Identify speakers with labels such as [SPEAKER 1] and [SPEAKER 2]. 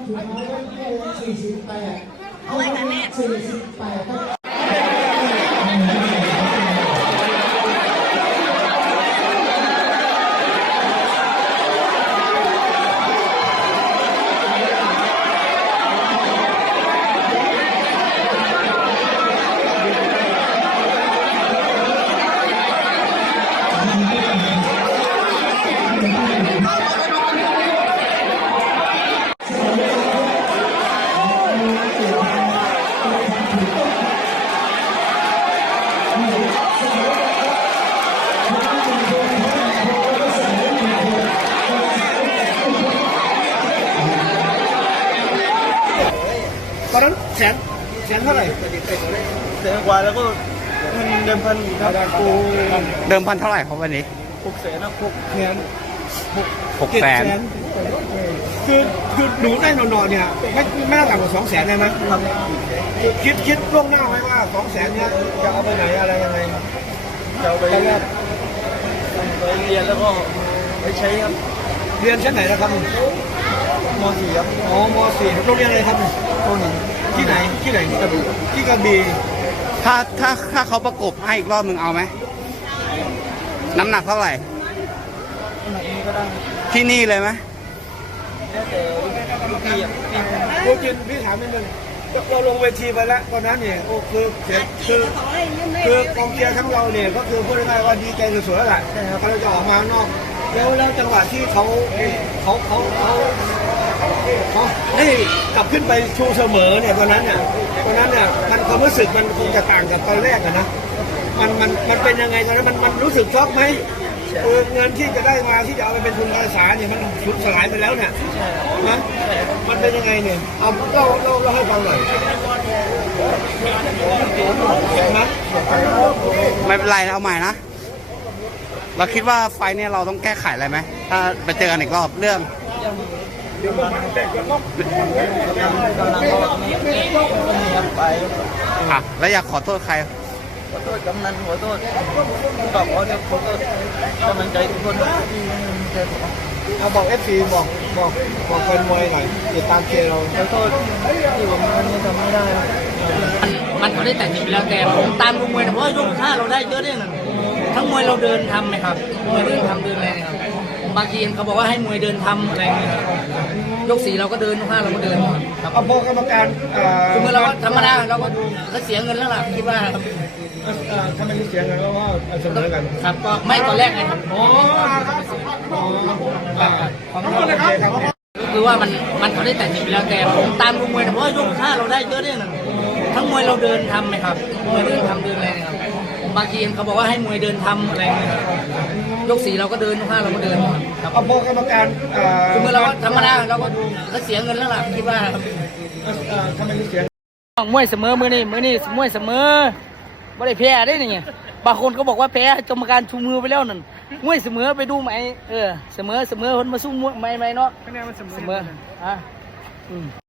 [SPEAKER 1] เอาไว้กันแม่
[SPEAKER 2] ตอนนั้นแสนเท่าไหร่แสนกว่าแล้วก็เงินเดิมพันครับโอ้
[SPEAKER 3] เดิมพันเท่าไหร่ครับวันนี้
[SPEAKER 2] 600,000นะ
[SPEAKER 3] 600,000
[SPEAKER 2] คือหนูได้หน่อเนี่ยไม่ต่ำกว่า200,000เลยนะครับคิดล่วงหน้าไหมว่า200,000เนี่ยจะเอาไปไหนอะไรยังไงจะเอาไปเรียนแล้วก็ไปใช้ครับเรียนชั้นไหนนะครับม.4 ครับอ๋อม.4 โรงเรียนอะไรครับที่ไหนที่กระบี่
[SPEAKER 3] ถ้าเขาประกบให้อีกรอบมึงเอาไหมน้ำหนักเท่าไหร่ที่นี่เลยไหม
[SPEAKER 2] โอ้จินพี่ถามนิดนึงเราลงเวทีไปแล้วตอนนั้นเนี่ยโอ้คือกองเชียร์ทั้งเราเนี่ยก็คือพูดง่ายๆว่าดีใจสุดๆแล้วแหละเราจะออกมานอกแล้วจังหวะที่เขาให้กลับขึ้นไปชูเสมอเนี่ยตอนนั้นเนี่ยมันความรู้สึกมันคงจะต่างกับตอนแรกอะนะมันเป็นยังไงตอนนั้นมันรู้สึกช็อกไหมเงินที่จะได้มาที่จะเอาไปเป็นทุนการศึกษาเนี่ยมันสูญสลายไปแล้วเนี่ยนะมันเป็นยังไงเนี่ยเอาเล่าให้ฟังหน่อยนะ
[SPEAKER 3] ไม่เป็นไรเอาใหม่นะเราคิดว่าไฟเนี่ยเราต้องแก้ไขอะไรไหมถ้าไปเจอกันอีกรอบเรื่องแล้วอยากขอโทษใคร
[SPEAKER 2] ขอโทษกำนันขอโทษขอโทษกำลังใจทุกคนเอาบอกFCบอกแฟนมวยหน่อยติดตามเชียร์เราขอโทษที่ผมวันนี้ทำไม่ได้
[SPEAKER 1] มันเขาได้แต่งไปแล้วแต่ผมตามดูมวยนะเพราะยก5เราได้เยอะด้วยนะทั้งมวยเราเดินทำไหมครับมวยเดินทำเดินอะไรนะครับบางทีเขาบอกว่าให้มวยเดินทำอะไรเงี้ยยก4เราก็เดินยก5เราก็เดิน
[SPEAKER 2] ครับเอาบอกกรรมการ
[SPEAKER 1] คือเมื่อเราธรรมดาเราก็เสียเงินแล้วล่ะคิดว่า
[SPEAKER 2] ทำไมเสียเงินเพราะว่าเสมอกัน
[SPEAKER 1] ครับก็ไม่ตอนแรกไงครับคือว่ามันเขาได้แต่งไปแล้วแต่ผมตามดูมวยนะเพราะยก5เราได้เยอะด้วยนะทั้งมวยเราเดินทำไหมครับมวยเดินทำเดินอะไรนะครับบางทีเขาบอกว่าให้มวยเดินทำอะไรเงี้ยยก4เราก็เดินยก5เราก็เดิน
[SPEAKER 2] ครับเอาบอกกรรมการ
[SPEAKER 1] คือเมื่อเราธรรมดาเราก็เสียเงินแล้วล่ะคิดว่า
[SPEAKER 2] ทำไมเสีย
[SPEAKER 1] มวยเสมอมือนี่มวยเสมอไม่ได้แพ้ได้ยังไงบางคนก็บอกว่าแพ้กรรมการชูมือไปแล้วนั่นมวยเสมอไปดูไหมเสมอคนมาสู้มวยไหมเนาะเสมอ